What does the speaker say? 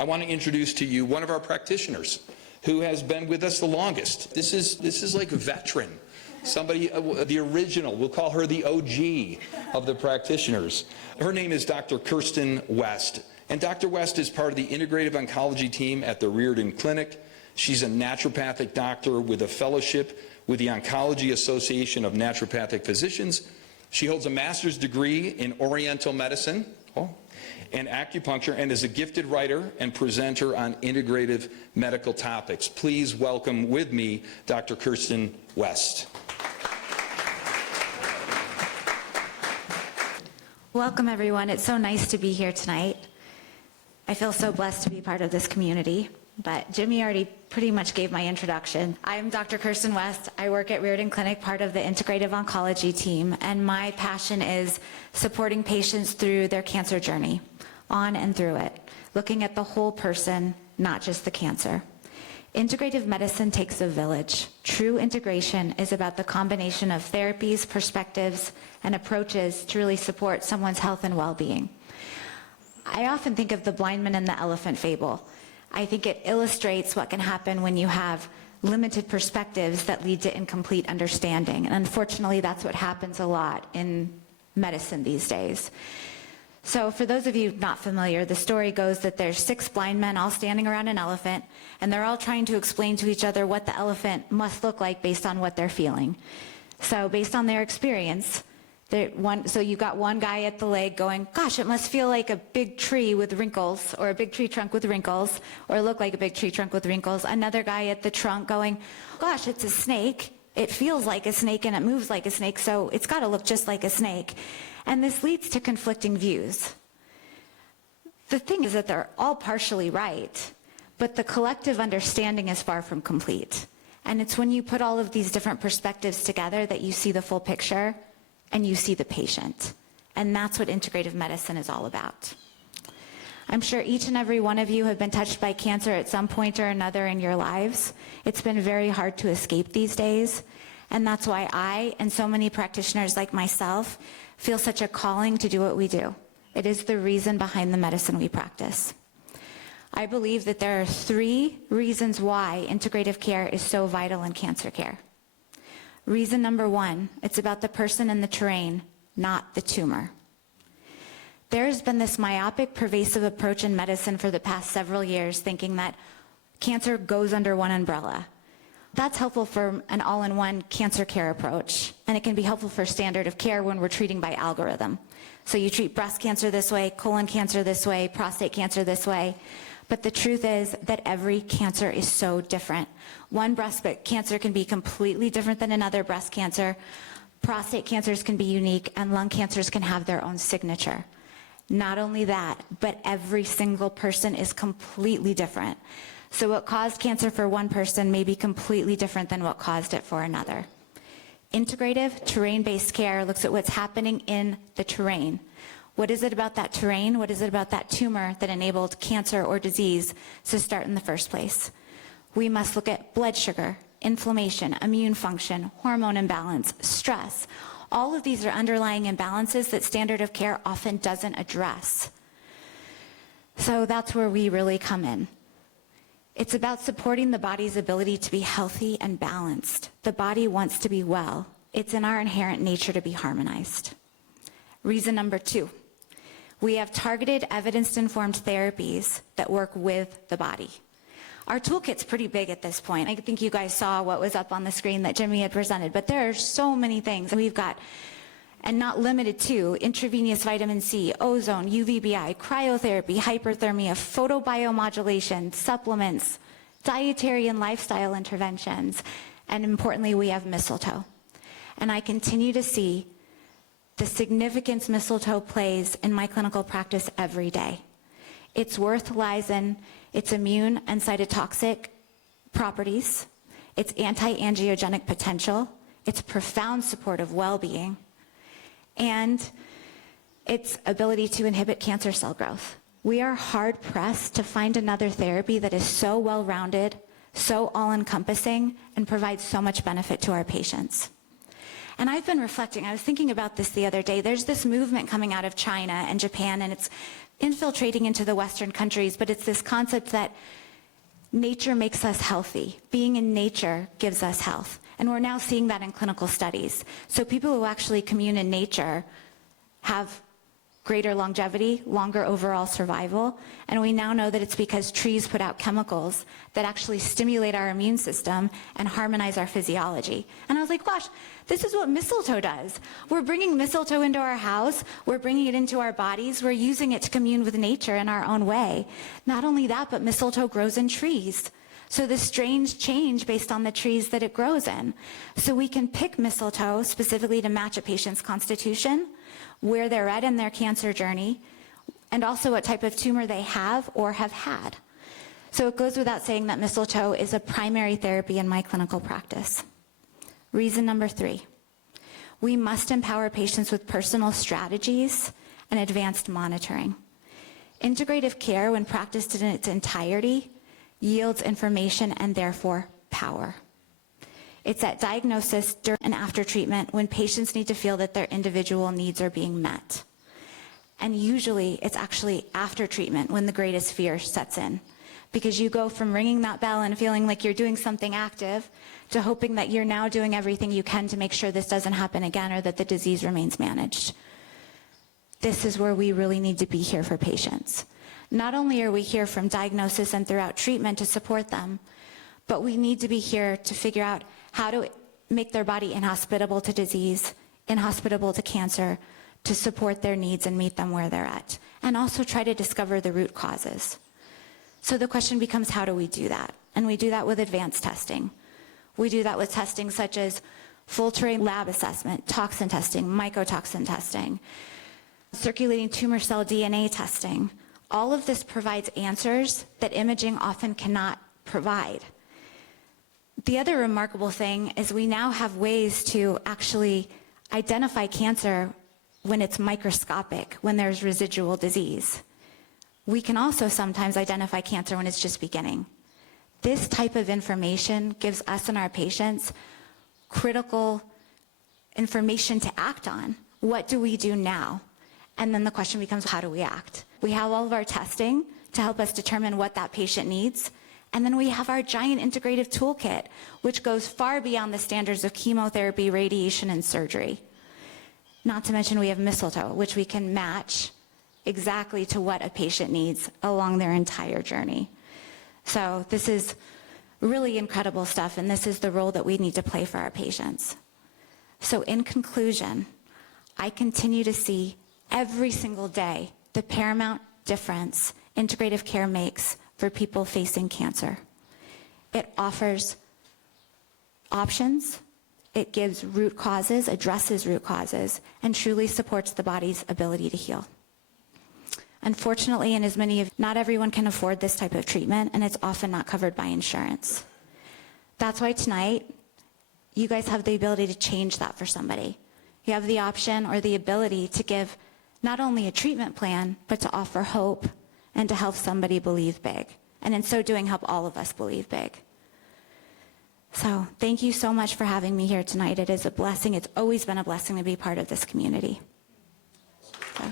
I want to introduce to you one of our practitioners who has been with us the longest. This is like a veteran. Somebody, the original, we'll call her the OG of the practitioners. Her name is Dr. Kirsten West. And Dr. West is part of the Integrative Oncology team at the Riordan Clinic. She's a naturopathic doctor with a fellowship with the Oncology Association of Naturopathic Physicians. She holds a master's degree in Oriental Medicine and acupuncture, and is a gifted writer and presenter on integrative medical topics. Please welcome with me Dr. Kirsten West. Welcome, everyone. It's so nice to be here tonight. I feel so blessed to be part of this community, but Jimmy already pretty much gave my introduction. I'm Dr. Kirsten West. I work at Riordan Clinic, part of the Integrative Oncology team, and my passion is supporting patients through their cancer journey, on and through it, looking at the whole person, not just the cancer. Integrative medicine takes a village. True integration is about the combination of therapies, perspectives, and approaches to really support someone's health and well-being. I often think of the blind man and the elephant fable. I think it illustrates what can happen when you have limited perspectives that lead to incomplete understanding. And unfortunately, that's what happens a lot in medicine these days. So for those of you not familiar, the story goes that there's 6 blind men all standing around an elephant, and they're all trying to explain to each other what the elephant must look like based on what they're feeling. So based on their experience, so you got one guy at the leg going, gosh, it must feel like a big tree with wrinkles, or a big tree trunk with wrinkles, or look like a big tree trunk with wrinkles. Another guy at the trunk going, gosh, it's a snake. It feels like a snake and it moves like a snake, so it's got to look just like a snake. And this leads to conflicting views. The thing is that they're all partially right, but the collective understanding is far from complete. And it's when you put all of these different perspectives together that you see the full picture and you see the patient. And that's what integrative medicine is all about. I'm sure each and every one of you have been touched by cancer at some point or another in your lives. It's been very hard to escape these days. And that's why I and so many practitioners like myself feel such a calling to do what we do. It is the reason behind the medicine we practice. I believe that there are 3 reasons why integrative care is so vital in cancer care. Reason number 1, it's about the person and the terrain, not the tumor. There has been this myopic, pervasive approach in medicine for the past several years, thinking that cancer goes under one umbrella. That's helpful for an all-in-one cancer care approach, and it can be helpful for standard of care when we're treating by algorithm. So you treat breast cancer this way, colon cancer this way, prostate cancer this way. But the truth is that every cancer is so different. One breast cancer can be completely different than another breast cancer. Prostate cancers can be unique, and lung cancers can have their own signature. Not only that, but every single person is completely different. So what caused cancer for one person may be completely different than what caused it for another. Integrative, terrain-based care looks at what's happening in the terrain. What is it about that terrain? What is it about that tumor that enabled cancer or disease to start in the first place? We must look at blood sugar, inflammation, immune function, hormone imbalance, stress. All of these are underlying imbalances that standard of care often doesn't address. So that's where we really come in. It's about supporting the body's ability to be healthy and balanced. The body wants to be well. It's in our inherent nature to be harmonized. Reason number 2, we have targeted evidence-informed therapies that work with the body. Our toolkit's pretty big at this point. I think you guys saw what was up on the screen that Jimmy had presented, but there are so many things. We've got, and not limited to, intravenous vitamin C, ozone, UVBI, cryotherapy, hyperthermia, photobiomodulation, supplements, dietary and lifestyle interventions, and importantly, we have mistletoe. And I continue to see the significance mistletoe plays in my clinical practice every day. Its worth lies in its immune and cytotoxic properties, its anti-angiogenic potential, its profound support of well-being, and its ability to inhibit cancer cell growth. We are hard-pressed to find another therapy that is so well-rounded, so all-encompassing, and provides so much benefit to our patients. And I've been reflecting, I was thinking about this the other day, there's this movement coming out of China and Japan, and it's infiltrating into the Western countries, but it's this concept that nature makes us healthy. Being in nature gives us health. And we're now seeing that in clinical studies. So people who actually commune in nature have greater longevity, longer overall survival, and we now know that it's because trees put out chemicals that actually stimulate our immune system and harmonize our physiology. And I was like, gosh, this is what mistletoe does. We're bringing mistletoe into our house, we're bringing it into our bodies, we're using it to commune with nature in our own way. Not only that, but mistletoe grows in trees. So this strange change based on the trees that it grows in. So we can pick mistletoe specifically to match a patient's constitution, where they're at in their cancer journey, and also what type of tumor they have or have had. So it goes without saying that mistletoe is a primary therapy in my clinical practice. Reason number 3, we must empower patients with personal strategies and advanced monitoring. Integrative care, when practiced in its entirety, yields information and therefore power. It's at diagnosis, during, and after treatment when patients need to feel that their individual needs are being met. And usually it's actually after treatment when the greatest fear sets in, because you go from ringing that bell and feeling like you're doing something active to hoping that you're now doing everything you can to make sure this doesn't happen again or that the disease remains managed. This is where we really need to be here for patients. Not only are we here from diagnosis and throughout treatment to support them, but we need to be here to figure out how to make their body inhospitable to disease, inhospitable to cancer, to support their needs and meet them where they're at, and also try to discover the root causes. So the question becomes, how do we do that? And we do that with advanced testing. We do that with testing such as full terrain lab assessment, toxin testing, mycotoxin testing, circulating tumor cell DNA testing. All of this provides answers that imaging often cannot provide. The other remarkable thing is we now have ways to actually identify cancer when it's microscopic, when there's residual disease. We can also sometimes identify cancer when it's just beginning. This type of information gives us and our patients critical information to act on. What do we do now? And then the question becomes, how do we act? We have all of our testing to help us determine what that patient needs. And then we have our giant integrative toolkit, which goes far beyond the standards of chemotherapy, radiation, and surgery. Not to mention we have mistletoe, which we can match exactly to what a patient needs along their entire journey. So this is really incredible stuff, and this is the role that we need to play for our patients. So in conclusion, I continue to see every single day the paramount difference integrative care makes for people facing cancer. It offers options, it gives root causes, addresses root causes, and truly supports the body's ability to heal. Unfortunately, not everyone can afford this type of treatment, and it's often not covered by insurance. That's why tonight, you guys have the ability to change that for somebody. You have the option or the ability to give not only a treatment plan, but to offer hope and to help somebody believe big. And in so doing, help all of us believe big. So thank you so much for having me here tonight. It is a blessing. It's always been a blessing to be part of this community. So,